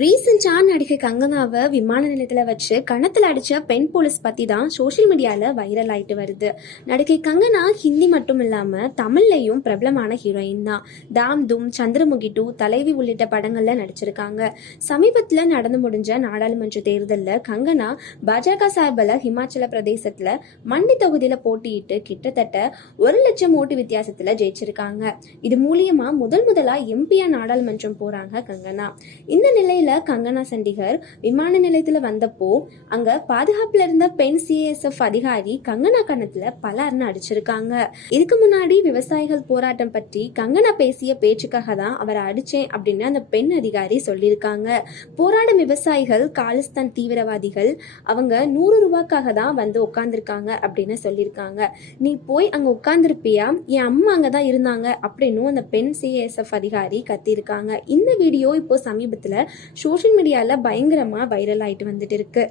ரீசெண்டாக நடிகை கங்கனாவை விமான நிலையத்தில் வச்சு கணத்தில் அடித்த பெண் போலீஸ் பற்றி தான் சோஷியல் மீடியாவில் வைரல் ஆகிட்டு வருது. நடிகை கங்கனா ஹிந்தி மட்டும் இல்லாமல் தமிழ்லையும் பிரபலமான ஹீரோயின் தான். தாம் தும் சந்திரமுகி டூ தலைவி உள்ளிட்ட படங்களில் நடிச்சிருக்காங்க. சமீபத்தில் நடந்து முடிஞ்ச நாடாளுமன்ற தேர்தலில் கங்கனா பாஜக சார்பில் ஹிமாச்சல பிரதேசத்தில் மண்டி தொகுதியில் போட்டியிட்டு கிட்டத்தட்ட ஒரு லட்சம் ஓட்டு வித்தியாசத்தில் ஜெயிச்சிருக்காங்க. இது மூலியமாக முதல் முதலாக எம்பியா நாடாளுமன்றம் போகிறாங்க கங்கனா. இந்த நிலையில் கங்கனா சண்டிகர் விமான நிலையத்தில் வந்தப்போ அங்கே பாதுகாப்பில் இருந்த பெண் சிஎஸ்எஃப் அதிகாரி கங்கனா கன்னத்துல பலர்னு அடிச்சிருக்காங்க. இதுக்கு முன்னாடி விவசாயிகள் போராட்டம் பற்றி கங்கனா பேசிய பேச்சுக்காக தான் அவரை அடித்தேன் அப்படின்னு அந்த பெண் அதிகாரி சொல்லியிருக்காங்க. போராடும் விவசாயிகள் காலிஸ்தான் தீவிரவாதிகள் அவங்க நூறு ரூபாக்காக தான் வந்து உட்காந்துருக்காங்க அப்படின்னு சொல்லியிருக்காங்க. நீ போய் அங்கே உட்காந்துருப்பியா என் அம்மா அங்கே தான் இருந்தாங்க அப்படின்னும் அந்த பெண் சிஎஸ்எஃப் அதிகாரி கத்தியிருக்காங்க. இந்த வீடியோ இப்போ சமீபத்தில் சோஷியல் மீடியாவில் பயங்கரமாக வைரல் ஆயிட்டு வந்துட்டு இருக்கு.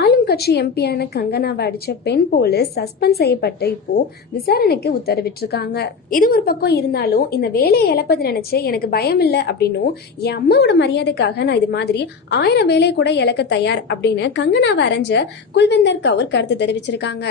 ஆளும் கட்சி எம்பியான கங்கனாவை அடித்த பெண் போலீஸ் சஸ்பெண்ட் செய்யப்பட்டு இப்போ விசாரணைக்கு உத்தரவிட்டிருக்காங்க. இது ஒரு பக்கம் இருந்தாலும் இந்த வேலையை இழப்பது நினைச்சு எனக்கு பயம் இல்லை அப்படின்னும் என் அம்மாவோட மரியாதைக்காக நான் இது மாதிரி ஆயிரம் வேலையை கூட இழக்க தயார் அப்படின்னு கங்கனாவை அரைஞ்ச குல்விந்தர் கவுர் கருத்து தெரிவிச்சிருக்காங்க.